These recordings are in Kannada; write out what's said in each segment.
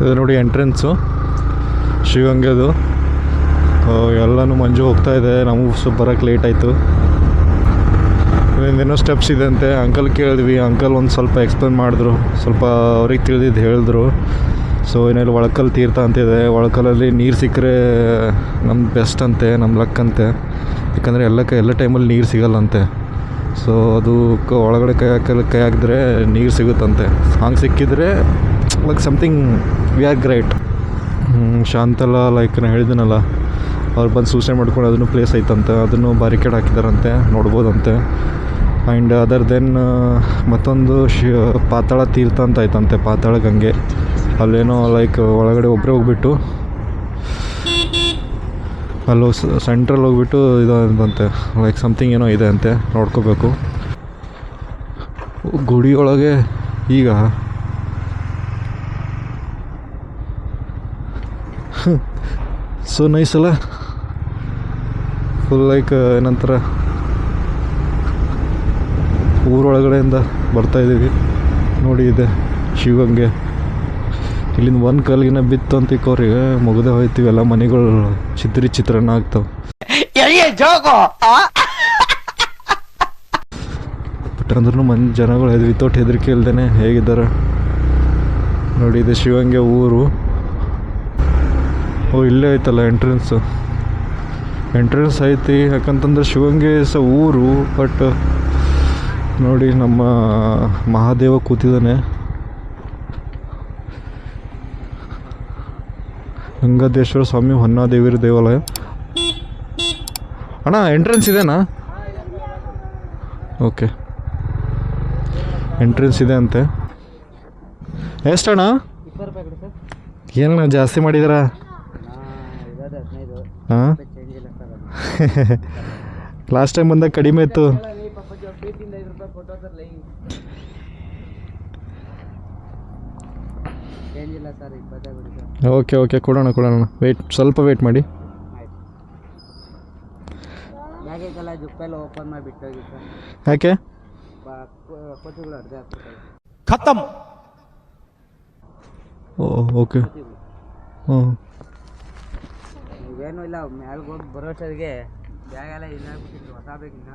ಇದು ನೋಡಿ ಎಂಟ್ರೆನ್ಸು ಶಿವಗಂಗೆದು. ಎಲ್ಲನೂ ಮಂಜು ಹೋಗ್ತಾ ಇದೆ. ನಮಗೂ ಸ್ವಲ್ಪ ಬರೋಕ್ಕೆ ಲೇಟ್ ಆಯಿತು. ಇನ್ನೇನೋ ಸ್ಟೆಪ್ಸ್ ಇದೆ ಅಂತೆ. ಅಂಕಲ್ ಕೇಳಿದ್ವಿ, ಅಂಕಲ್ ಒಂದು ಸ್ವಲ್ಪ ಎಕ್ಸ್ಪ್ಲೇನ್ ಮಾಡಿದ್ರು, ಸ್ವಲ್ಪ ಅವ್ರಿಗೆ ತಿಳಿದಿದ್ದು ಹೇಳಿದ್ರು. ಸೊ ಏನೆಲ್ಲ ಒಳಕಲ್ ತೀರ್ಥ ಅಂತಿದೆ. ಒಳಕಲ್ಲಲ್ಲಿ ನೀರು ಸಿಕ್ಕರೆ ನಮ್ದು ಬೆಸ್ಟ್ ಅಂತೆ, ನಮ್ಮ ಲಕ್ ಅಂತೆ. ಯಾಕಂದರೆ ಎಲ್ಲ ಟೈಮಲ್ಲಿ ನೀರು ಸಿಗಲ್ಲಂತೆ. ಸೊ ಅದು ಒಳಗಡೆ ಕೈ ಹಾಕಿದ್ರೆ ನೀರು ಸಿಗುತ್ತಂತೆ. ಹಂಗೆ ಸಿಕ್ಕಿದ್ರೆ like something we are great. Shantala like ನಾನು ಹೇಳಿದ್ದೀನಲ್ಲ, ಅವ್ರು ಬಂದು ಸೂಸೈಡ್ ಮಾಡ್ಕೊಂಡು ಅದನ್ನು ಪ್ಲೇಸ್ ಐತಂತೆ, ಅದನ್ನು ಬ್ಯಾರಿಕೇಡ್ ಹಾಕಿದಾರಂತೆ, ನೋಡ್ಬೋದಂತೆ. ಆ್ಯಂಡ್ ಅದರ್ ದೆನ್ ಮತ್ತೊಂದು ಪಾತಾಳ ತೀರ್ಥ ಅಂತ ಐತಂತೆ, ಪಾತಾಳ ಗಂಗೆ. ಅಲ್ಲೇನೋ ಲೈಕ್ ಒಳಗಡೆ ಒಬ್ಬರೇ ಹೋಗ್ಬಿಟ್ಟು ಅಲ್ಲೋ ಸೆಂಟ್ರಲ್ ಹೋಗ್ಬಿಟ್ಟು ಇದಂತೆ, ಲೈಕ್ ಸಮಥಿಂಗ್ ಏನೋ ಇದೆ ಅಂತೆ, ನೋಡ್ಕೋಬೇಕು. ಗುಡಿಯೊಳಗೆ ಈಗ ಸೊ ನೈಸ್ ಅಲ್ಲ, ಫುಲ್ ಲೈಕ್ ಏನಂತಾರೆ ಊರೊಳಗಡೆಯಿಂದ ಬರ್ತಾಯಿದ್ದೀವಿ. ನೋಡಿ ಇದೆ ಶಿವಗಂಗೆ. ಇಲ್ಲಿಂದ ಒಂದು ಕಲ್ಗಿನ ಬಿತ್ತು ಅಂತ ಇಕ್ಕೋರಿಗೆ ಮುಗ್ದೆ ಹೋಯ್ತೀವಿ. ಎಲ್ಲ ಮನೆಗಳು ಚಿತ್ರಾನ್ನ ಆಗ್ತಾವೆ. ಬಟ್ ಅಂದ್ರೂ ಜನಗಳು ವಿತೌಟ್ ಹೆದರಿಕೆ ಇಲ್ದೇನೆ ಹೇಗಿದ್ದಾರೆ ನೋಡಿ. ಇದೆ ಶಿವಗಂಗೆ ಊರು. ಇಲ್ಲೇ ಐತಲ್ಲ ಎಂಟ್ರೆನ್ಸ್ ಐತಿ. ಯಾಕಂತಂದ್ರೆ ಶಿವಗಂಗೆ ಊರು. ಬಟ್ ನೋಡಿ ನಮ್ಮ ಮಹಾದೇವ ಕೂತಿದ್ದಾನೆ. ಗಂಗಾಧೇಶ್ವರ ಸ್ವಾಮಿ ಹೊನ್ನಾದೇವಿರ ದೇವಾಲಯ. ಅಣ್ಣ ಎಂಟ್ರೆನ್ಸ್ ಇದೆನಾ? ಓಕೆ, ಎಂಟ್ರೆನ್ಸ್ ಇದೆ ಅಂತೆ. ಎಷ್ಟಣ್ಣ? ಏನಣ್ಣ ಜಾಸ್ತಿ ಮಾಡಿದ್ದೀರಾ? ಹಾಂ, ಲಾಸ್ಟ್ ಟೈಮ್ ಬಂದಾಗ ಕಡಿಮೆ ಇತ್ತು. ಓಕೆ ಕೊಡೋಣ. ಸ್ವಲ್ಪ ವೇಟ್ ಮಾಡಿ. ಯಾಕೆ? ಖತಮ್. ಓಕೆ. ಇವೇನು ಇಲ್ಲ, ಮ್ಯಾಲ್ಗೆ ಹೋಗಿ ಬರೋಷ್ಟೊತ್ತಿಗೆ ಬ್ಯಾಗ್ ಎಲ್ಲ ಇನ್ನಾಗ್ಬಿಟ್ಟಿದ್ರು, ಹೊಸ ಬೇಕಿನ್ನ.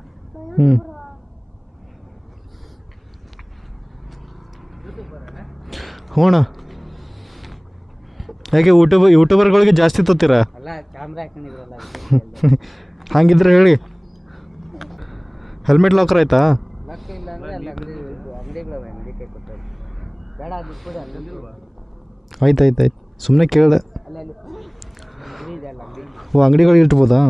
ಹ್ಞೂ ಅಣ್ಣ. ಯಾಕೆ ಯೂಟ್ಯೂಬರ್ಗಳಿಗೆ ಜಾಸ್ತಿ ತೊತ್ತೀರಾ? ಅಲ್ಲ, ಕ್ಯಾಮ್ರಾ ಹಾಕೊಂಡಿದ್ರಲ್ಲ. ಹಾಗಿದ್ರೆ ಹೇಳಿ. ಹೆಲ್ಮೆಟ್ ಲಾಕರ್ ಆಯ್ತಾ? ಲಕ್ಕ ಇಲ್ಲ ಅಂದರೆ ಅಲ್ಲಿ ಅಂಗಡಿ ಕೈ ಕೊಟ್ಟರು. ಬೇಡ, ಅದು ಕೂಡ ಆಯ್ತು ಸುಮ್ಮನೆ ಕೇಳಿದೆ. ಅಲ್ಲಿ ಅಂಗಡಿ ಇದೆ, ಅಲ್ಲ ಅಂಗಡಿ. ಓ, ಅಂಗಡಿಗಳು ಇಟ್ಬೋದಾ?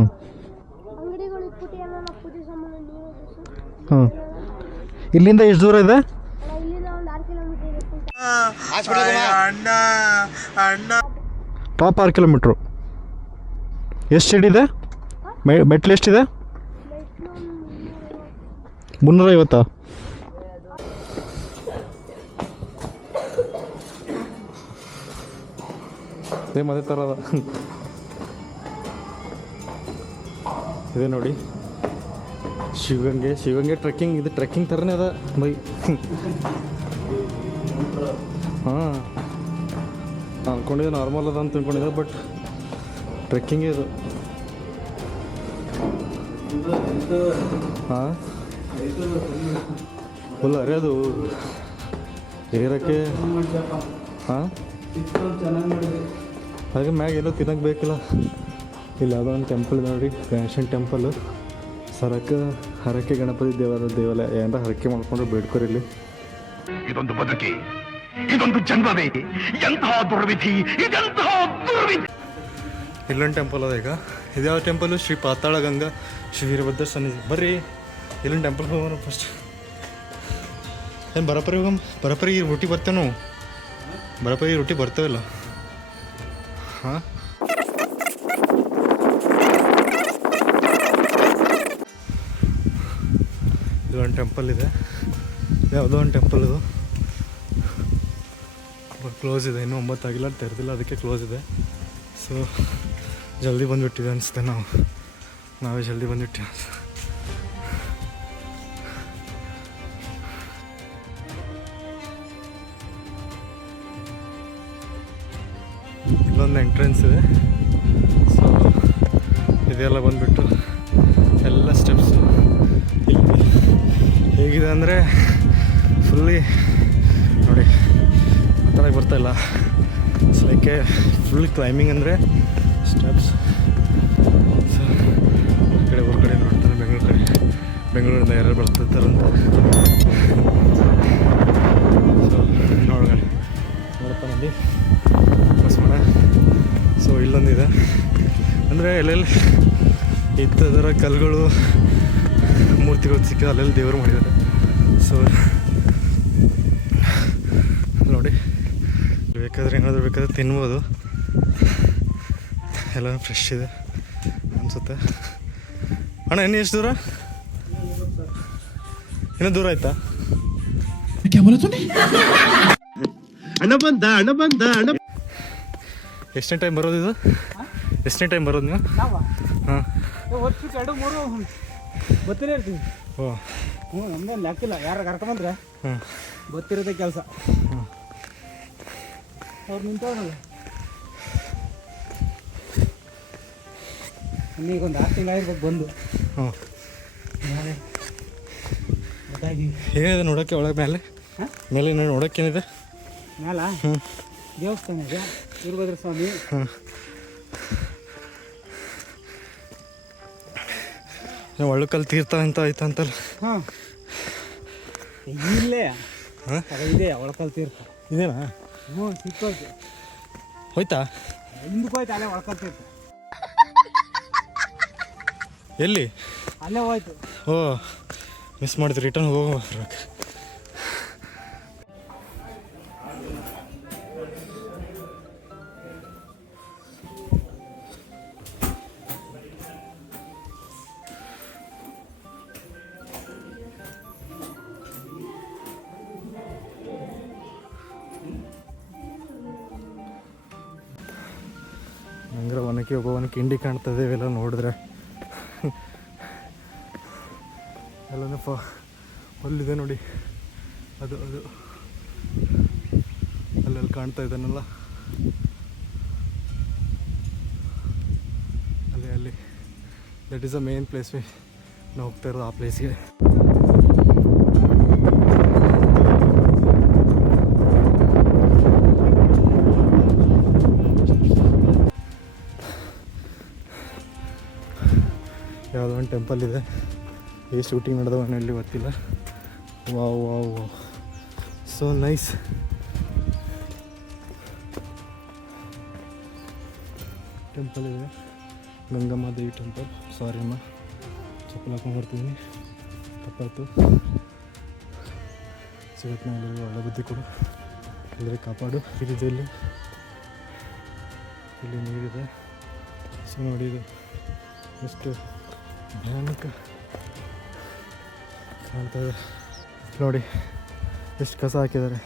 ಹಾಂ. ಇಲ್ಲಿಂದ ಎಷ್ಟು ದೂರ ಇದೆ? Top 6 kilometre. ಎಷ್ಟು ಸಿಡಿದೆ? ಮೆಟ್ಲು ಎಷ್ಟಿದೆ? 350. ಸೇಮ್ ಅದೇ ಥರ ಅದ. ಇದೆ ನೋಡಿ ಶಿವಗಂಗೆ ಟ್ರೆಕ್ಕಿಂಗ್. ಇದು ಟ್ರೆಕ್ಕಿಂಗ್ ಥರನೇ ಅದ ಬೈ. ಹಾಂ, ಅಂದ್ಕೊಂಡಿದ್ದೆ ನಾರ್ಮಲ್ ಅದ ಅಂತ ಅಂದ್ಕೊಂಡಿದ್ದೆ, ಬಟ್ ಟ್ರೆಕ್ಕಿಂಗ್ ಇದು. ಹಾಂ, ಫುಲ್ ಅರೆಯೋದು ಏರಕ್ಕೆ. ಹಾಂ, ಹಾಗೆ ಮ್ಯಾಗ ಏನೋ ತಿನ್ನಕ್ಕೆ ಬೇಕಿಲ್ಲ. ಇಲ್ಲಿ ಯಾವುದೋ ಒಂದು ಟೆಂಪಲ್ ಇದೆ ನೋಡಿ, ಗಣೇಶನ್ ಟೆಂಪಲ್. ಹರಕೆ ಗಣಪತಿ ದೇವಾಲಯ. ಏನಾರ ಹರಕೆ ಮಾಡ್ಕೊಂಡ್ರೆ ಬೇಡ್ಕೊರಿ ಇಲ್ಲಿ. ಇದೊಂದು ಬದುಕಿ, ಇದೊಂದು ಜನ್ಮವೇ, ಎಂತಹ ದುರ್ವಿಧಿ, ಇದೆಂತಹ ದುರ್ವಿಧಿ. ಇಲ್ಲೊಂದು ಟೆಂಪಲ್ ಅದ. ಈಗ ಇದ್ಯಾವ ಟೆಂಪಲು? ಶ್ರೀ ಪಾತಾಳ ಗಂಗಾ ಶ್ರೀ ವೀರಭದ್ರ ಸನ್ನಿಧಿ. ಬರ್ರಿ ಇಲ್ಲೊಂದು ಟೆಂಪಲ್ ಹೋಗೋಣ ಫಸ್ಟ್. ಏನು ಬರಪರಿ ರೊಟ್ಟಿ ಬರ್ತೇವೆ ನಾವು? ಬರಪರಿ ರೊಟ್ಟಿ ಬರ್ತೇವಿಲ್ಲ? ಹಾಂ, ಇಲ್ಲೊಂದು ಟೆಂಪಲ್ ಇದೆ. ಯಾವುದೋ ಒಂದು ಟೆಂಪಲ್ ಇದು, ಬಟ್ ಕ್ಲೋಸ್ ಇದೆ. ಇನ್ನೂ 9 ಆಗಿಲ್ಲ, ತೆರೆದಿಲ್ಲ, ಅದಕ್ಕೆ ಕ್ಲೋಸ್ ಇದೆ. ಸೊ ಜಲ್ದಿ ಬಂದುಬಿಟ್ಟಿದೆ ಅನಿಸುತ್ತೆ. ನಾವೇ ಜಲ್ದಿ ಬಂದುಬಿಟ್ಟಿವಿ. ಇಲ್ಲೊಂದು ಎಂಟ್ರೆನ್ಸ್ ಇದೆ. ಸೊ ಇದೆಲ್ಲ ಬಂದುಬಿಟ್ಟು ಎಲ್ಲ ಸ್ಟೆಪ್ಸು. ಇಲ್ಲಿ ಹೇಗಿದೆ ಅಂದರೆ ಫುಲ್ಲಿ ನೋಡಿ ಮಾತಾಡೋಕ್ಕೆ ಬರ್ತಾಯಿಲ್ಲ. ಇಟ್ಸ್ ಲೈಕ್ ಫುಲ್ ಕ್ಲೈಂಬಿಂಗ್ ಅಂದರೆ ಸ್ಟೆಪ್ಸ್. ಸೊ ಈ ಕಡೆ ಊರ ಕಡೆ ನೋಡ್ತಾರೆ, ಬೆಂಗಳೂರಿಂದ ಯಾರು ಬರ್ತಿರ್ತಾರಂತ. ಸೊ ನೋಡಪ್ಪ ನಂದಿ ಬಸವಣ್ಣ. ಸೊ ಇಲ್ಲೊಂದಿದೆ ಅಂದರೆ ಎಲ್ಲೆಲ್ಲಿ ಇದ್ದದರ ಕಲ್ಲುಗಳು ಮೂರ್ತಿಗಳು ಸಿಕ್ಕ ಅಲ್ಲೆಲ್ಲಿ ದೇವರು ಮಾಡಿದ್ದಾರೆ. ಸೊ ನೋಡಿ ಬೇಕಾದರೆ ಏನಾದರೂ ಬೇಕಾದ್ರೆ ತಿನ್ಬೋದು. ಎಲ್ಲ ಫ್ರೆಶ್ ಇದೆ ಅನಿಸುತ್ತೆ. ಅಣ್ಣ ಇನ್ನು ಎಷ್ಟು ದೂರ? ಇನ್ನೂ ದೂರ ಆಯ್ತಾ? ಎಷ್ಟನೇ ಟೈಮ್ ಬರೋದು ಇದು? ಎಷ್ಟನೇ ಟೈಮ್ ಬರೋದು ನೀವು? ಹಾಂ ವರ್ಷಕ್ಕೆ 2-3 ಗೊತ್ತಿರೇ ಇರ್ತೀವಿ. ಓ ಹ್ಞೂ ನಮ್ದೇನು ಲೆಕ್ಕಿಲ್ಲ. ಯಾರು ಕರ್ಕೊಂಬಂದ್ರೆ ಹಾಂ ಗೊತ್ತಿರೋದೇ ಕೆಲಸ. ಹಾಂ ಅವ್ರು ನಿಂತವ್ರಲ್ಲ ಇನ್ನೀಗೊಂದು 6 ತಿಂಗಳಾಗಿರ್ಬೇಕು ಬಂದು. ಹಾಂ ನಾಳೆ ಗೊತ್ತಾಗಿ ಏನಿದೆ ನೋಡೋಕ್ಕೆ ಒಳಗೆ ಮೇಲೆ? ಹಾಂ ಮೇಲೆ ನೋಡೋಕ್ಕೇನಿದೆ? ಮ್ಯಾಲ ಹ್ಞೂ ದೇವಸ್ಥಾನ ಇದೆ, ವೀರಭದ್ರ ಸ್ವಾಮಿ. ಹಾಂ ಒಳ್ಳಕಲ್ಲಿ ತೀರ್ಥ ಅಂತ ಆಯ್ತಂತಲ್ಲ. ಹಾಂ ಇಲ್ಲೇ ಹಾಂ ಇದೆ ಒಳಕಲ್ ತೀರ್ಥ. ಇದೇನಾ? ಹ್ಞೂ ಸಿಕ್ಕೋಯ್ತು. ಹೋಯ್ತಾ? ಹಿಂದಕ್ಕೆ ಹೋಯ್ತು, ಅಲ್ಲೇ ಒಳಕಲ್ ತೀರ್ಥ ಎಲ್ಲಿ? ಅಲ್ಲೇ ಹೋಯ್ತು. ಓ ಮಿಸ್ ಮಾಡಿದ್ರಿ, ರಿಟರ್ನ್ ಹೋಗ್ಬೇಕು. ನಂಗರ ಒನಕೆ ಒಬ್ಬವನಿಗೆ ಕಿಂಡಿ ಕಾಣ್ತದೆ ಇವೆಲ್ಲ ನೋಡಿದ್ರೆ. ಎಲ್ಲನೂ ಅಲ್ಲಿದೆ ನೋಡಿ, ಅದು ಅಲ್ಲೆಲ್ಲಿ ಕಾಣ್ತಾ ಇದ್ದಾನಲ್ಲ, ಅಲ್ಲಿ that is a main place. ನಾವು ಹೋಗ್ತಾ ಇರೋದು ಆ ಪ್ಲೇಸ್ಗೆ. ಯಾವುದೋ ಒಂದು ಟೆಂಪಲ್ ಇದೆ. ಈ ಶೂಟಿಂಗ್ ನಡೆದವನ್ನ ಎಲ್ಲಿ ಗೊತ್ತಿಲ್ಲ. Wow wow wow, so nice. Temple ಇದೆ, ಗಂಗಮ್ಮ ದೇವಿ ಟೆಂಪಲ್. ಸಾರಿ ಅಮ್ಮ, ಚಪ್ಪಲ್ ಹಾಕೊಂಡು ಬರ್ತಿದ್ದೀನಿ, ತಪ್ಪಾಯಿತು. ಸಿಗತ್ತೆ ಎಲ್ಲರಿಗೂ ಒಳ್ಳೆ ಬುದ್ಧಿ ಕೊಡು, ಎಲ್ಲರಿಗೂ ಕಾಪಾಡು. ಇದಿದೆ ಇಲ್ಲಿ ನೀರಿದೆ. ಸೊ ನೋಡಿ ಇದು ಎಷ್ಟು ಭಯಾನಕ ಕಾಣ್ತಾ ಇದೆ ನೋಡಿ, ಎಷ್ಟು ಕಸ ಹಾಕಿದ್ದಾರೆ.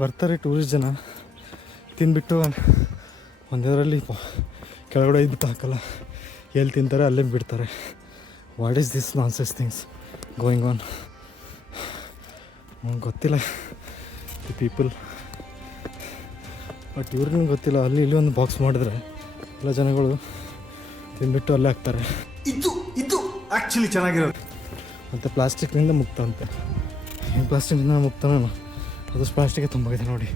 ಬರ್ತಾರೆ ಟೂರಿಸ್ಟ್ ಜನ, ತಿಂದ್ಬಿಟ್ಟು ಒಂದರಲ್ಲಿ ಕೆಳಗಡೆ ಇದ್ಬಿಟ್ಟು ಹಾಕಲ್ಲ, ಎಲ್ಲಿ ತಿಂತಾರೆ ಅಲ್ಲೇ ಬಿಡ್ತಾರೆ. What is this nonsense things going on? ನಂಗೆ ಗೊತ್ತಿಲ್ಲ ದಿ ಪೀಪಲ್, ಬಟ್ ಇವ್ರಿಗೂ ಗೊತ್ತಿಲ್ಲ. ಅಲ್ಲಿ ಇಲ್ಲಿ ಒಂದು ಬಾಕ್ಸ್ ಮಾಡಿದ್ರೆ ಎಲ್ಲ ಜನಗಳು ತಿಂದ್ಬಿಟ್ಟು ಅಲ್ಲೇ ಹಾಕ್ತಾರೆ. ಇದು ಆ್ಯಕ್ಚುಲಿ ಚೆನ್ನಾಗಿರೋದು. ಮತ್ತು ಪ್ಲಾಸ್ಟಿಕ್ನಿಂದ ಮುಕ್ತ ಅಂತೆ. ಈ ಪ್ಲಾಸ್ಟಿಕ್ನಿಂದ ಮುಕ್ತ ನಾನು ಅದಷ್ಟು ಪ್ಲಾಸ್ಟಿಕ್ ತುಂಬ ಇದೆ ನೋಡಿ.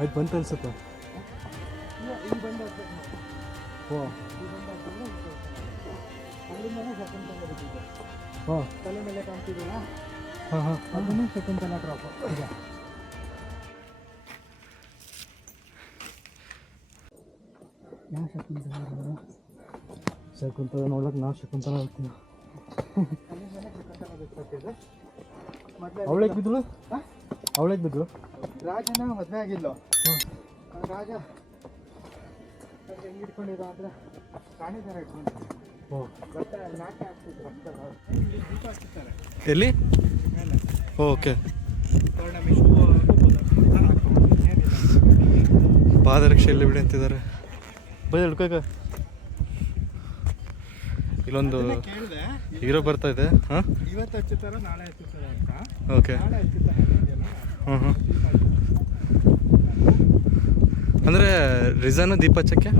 ಆಯ್ತು ಬಂತು ಅನ್ಸುತ್ತೆ. ಓ ಹಾಂ ತಲೆ ಮೇಲೆ ಕಾಣ್ತಿದ್ದೀರಾ? ಹಾಂ ಹಾಂ, ಅದನ್ನು ಶಕುಂತಲಾ ಡ್ರಾಪ್ ಈಗ. ಯಾವ ಶಕುಂತಲ ನೋಡ್ಲಕ್ಕೆ ನಾವು ಶಕುಂತಲ ಹೇಳ್ತೀವಿ. ಅವಳಿಗೆ ಬಿದ್ದಳು, ಅವಳಿಗೆ ಬಿದ್ದಳು. ರಾಜನ ಮದುವೆ ಆಗಿಲ್ಲ. ಹಾಂ, ರಾಜ ಹೆಂಗೆ ಇಟ್ಕೊಂಡಿದ್ದ ಅಂದರೆ ಪ್ರಾಣಿ ಥರ ಇಟ್ಕೊಂಡಿದ್ದ. ಓ ಭತ್ತ ನಾಟಿ ಹಾಕ್ತಿದ್ರು, ದೀಪ ಹಚ್ಚಿರ್ತಾರೆ ಎಲ್ಲಿ? ಮೇಲೆ. ಓಕೆ. ಪೌರ್ಣಮಿ ಹೂವು ಪಾದರಕ್ಷೆ ಎಲ್ಲಿ ಬಿಡಿ ಅಂತಿದ್ದಾರೆ. ಬೈ ಹಿಡ್ಕೋಕ. ಇಲ್ಲೊಂದು ಹೀರೋ ಬರ್ತಾ ಇದೆ. ಹಾಂ, ಇವತ್ತು ಹಚ್ಚುತ್ತಾರ ನಾಳೆ ಹಚ್ಚುತ್ತಾರ ಅಂತ. ಓಕೆ. ನಾಳೆ ಹಚ್ಚುತ್ತಾರೆ ಹ್ಞೂ ಹ್ಞೂ. ಅಂದರೆ ರೀಸನ್ ದೀಪ ಹಚ್ಚಕ್ಕೆ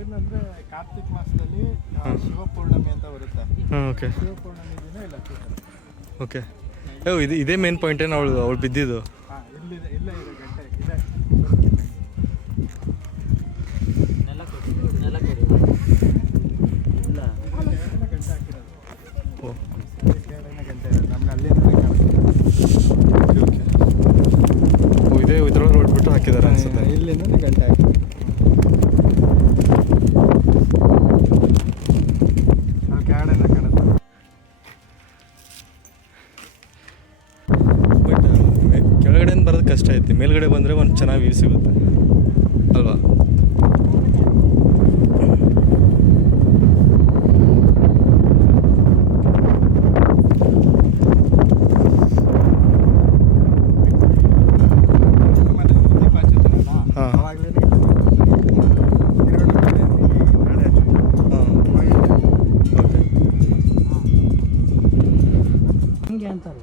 ಏನಂದ್ರೆ ಕಾರ್ತಿಕ್ ಮಾಸದಲ್ಲಿ ಶಿವಪೂರ್ಣಮಿ ಅಂತ ಬರುತ್ತೆ. ಹಾಂ, ಓಕೆ. ಶಿವಪೂರ್ಣಮಿ ದಿನ ಇಲ್ಲ ಹಚ್ಚುತ್ತಾರೆ. ಓಕೆ. ಇದೇ ಮೇನ್ ಪಾಯಿಂಟ್ ಏನು ಅವಳು ಬಿದ್ದಿದ್ದು? ಹಾಂ, ಇಲ್ಲಿದೆ, ಇಲ್ಲೇ ಇದೆ ಗಂಟೆ ಇದೆ. ನೆಲ ಕೊಡಿ ಇಲ್ಲ ಗಂಟೆ ಹಾಕಿರೋದು. ಓ, ಗಂಟೆ ನಮ್ಗೆ ಅಲ್ಲಿಂದ ಓಕೆ ಓಕೆ. ಓ, ಇದ್ರೊಳಗೆ ಹೊಡ್ಬಿಟ್ಟು ಹಾಕಿದ್ದಾರೆ ಅನ್ಸುತ್ತೆ. ಇಲ್ಲಿಂದ ಗಂಟೆ ಹಾಕಿರೋದು. ಕ್ಯಾಡನ್ನ ಕಾಣುತ್ತೆ. ಬಟ್ ಕೆಳಗಡೆಯಿಂದ ಬರೋದು ಕಷ್ಟ ಐತಿ, ಮೇಲ್ಗಡೆ ಬಂದರೆ ಒಂದು ಚೆನ್ನಾಗಿ ವ್ಯೂ ಸಿಗುತ್ತೆ ಅಲ್ವಾ? ಹಾಂ ಅವಾಗಲೇ ಹಾಂ, ಓಕೆ. ಗಂಗೆ ಅಂತಲ್ಲ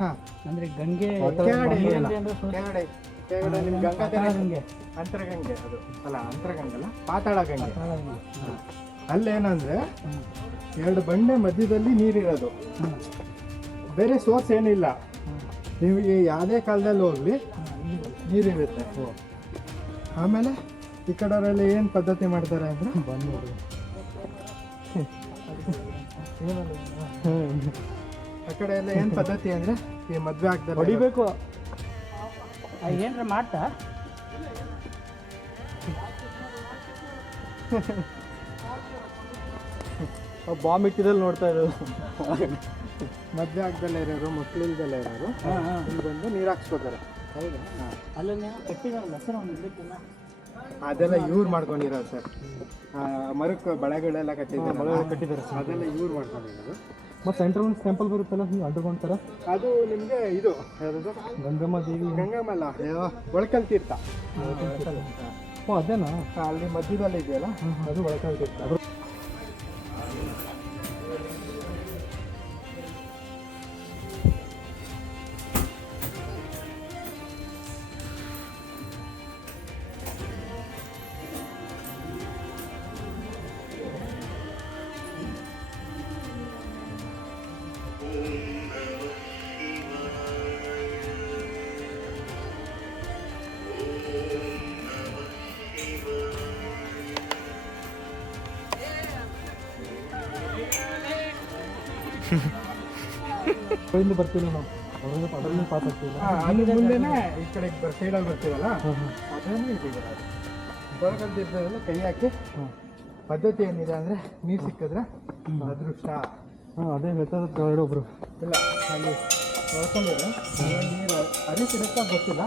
ಹಾಂ, ಅಂದ್ರೆ ಗಂಗೆ ಕೆಳಗಡೆ ಗಂಗೆ ಇಲ್ಲ. ಅಂದ್ರೆ ಕೆಳಗಡೆ ನಿಮ್ಗೆ ಗಂಗಾ ಗಂಗೆ ಅಂತರಗಂಗೆ ಅದು ಅಲ್ಲ, ಅಂತರಗಂಗಲ್ಲ, ಪಾತಾಳ ಗಂಗೆ. ಗಂಗೆ. ಅಲ್ಲೇನಂದ್ರೆ ಎರಡು ಬಂಡೆ ಮಧ್ಯದಲ್ಲಿ ನೀರಿರೋದು, ಬೇರೆ ಸೋರ್ಸ್ ಏನಿಲ್ಲ. ನಿಮಗೆ ಯಾವುದೇ ಕಾಲದಲ್ಲಿ ಹೋಗ್ಲಿ ನೀರಿರುತ್ತೆ. ಆಮೇಲೆ ಈ ಕಡೆಯವರೆಲ್ಲ ಏನು ಪದ್ಧತಿ ಮಾಡ್ತಾರೆ ಅಂದರೆ ಆ ಕಡೆ ಎಲ್ಲ ಏನು ಪದ್ಧತಿ ಅಂದರೆ ಈ ಮದುವೆ ಆಗ್ತಾರೆ ಹೊಡಿಬೇಕು. ಏನ್ರ ಮಾಡ್ತಾ ಬಾಂಬ್ ಇಟ್ಟಿದಲ್ಲಿ ನೋಡ್ತಾ ಇರೋದು. ಮದುವೆ ಆಗ್ದಲ್ಲೇ ಇರೋರು, ಮಕ್ಕಳಿಲ್ದಲ್ಲೇ ಇರೋರು ಇಲ್ಲಿ ಬಂದು ನೀರು ಹಾಕ್ಸ್ಕೋತಾರೆ. ಹೌದಾ? ಅಲ್ಲೇ ಕಟ್ಟಿದಾರಲ್ಲ ಸರ್ ಒಂದು ಇರ್ಲಿಕ್ಕಿಲ್ಲ. ಅದೆಲ್ಲ ಇವ್ರು ಮಾಡ್ಕೊಂಡಿರೋದು ಸರ್. ಮರಕ್ಕೆ ಬಳೆಗಳೆಲ್ಲ ಕಟ್ಟಿದ್ದಾರೆ ಸರ್, ಅದೆಲ್ಲ ಇವ್ರು ಮಾಡ್ಕೊಂಡಿರೋದು. ಮತ್ತು ಸೆಂಟ್ರಲ್ ಟೆಂಪಲ್ ಬರುತ್ತಲ್ಲ, ನೀವು ಅಂಡರ್ಗ್ರೌಂಡ್ ಥರ, ಅದು ನಿಮಗೆ ಇದು ಯಾವುದು ಗಂಗಮ್ಮ ದೇವಿ. ಗಂಗಮ್ಮ ಅಲ್ಲ, ಒಳಕಲ್ ತೀರ್ಥ. ಓ, ಅದೇನಾ? ಅಲ್ಲಿ ಮಧ್ಯದಲ್ಲಿ ಇದೆಯಲ್ಲ, ಅದು ಒಳಕಲ್ ತೀರ್ಥ. ಕಡೆಯಿಂದ ಬರ್ತೀವಿ ನಾವು, ಅದರಲ್ಲಿ ಪಾಸ್ ಆಗ್ತೀವಿ. ಅಲ್ಲಿ ಮುಂದೆನೇ ಈ ಕಡೆ ಸೈಡಲ್ಲಿ ಬರ್ತೀವಲ್ಲ, ಅದನ್ನೇ ಇದೀಗ ಒಳಕಲ್ ತೀರ್ಥದಲ್ಲ ಕೈ ಹಾಕಿ ಪದ್ಧತಿ ಏನಿದೆ ಅಂದರೆ ನೀರು ಸಿಕ್ಕಿದ್ರೆ ಅದೃಷ್ಟ. ಹಾಂ, ಅದೇ ಹೇಳ್ತಾರೆ ಒಬ್ಬರು. ಇಲ್ಲ, ಅಲ್ಲಿ ಒಳಕಲ್ಲಿದೆ, ನೀರು ಹರಿಸಿಡುತ್ತಾ ಗೊತ್ತಿಲ್ಲ.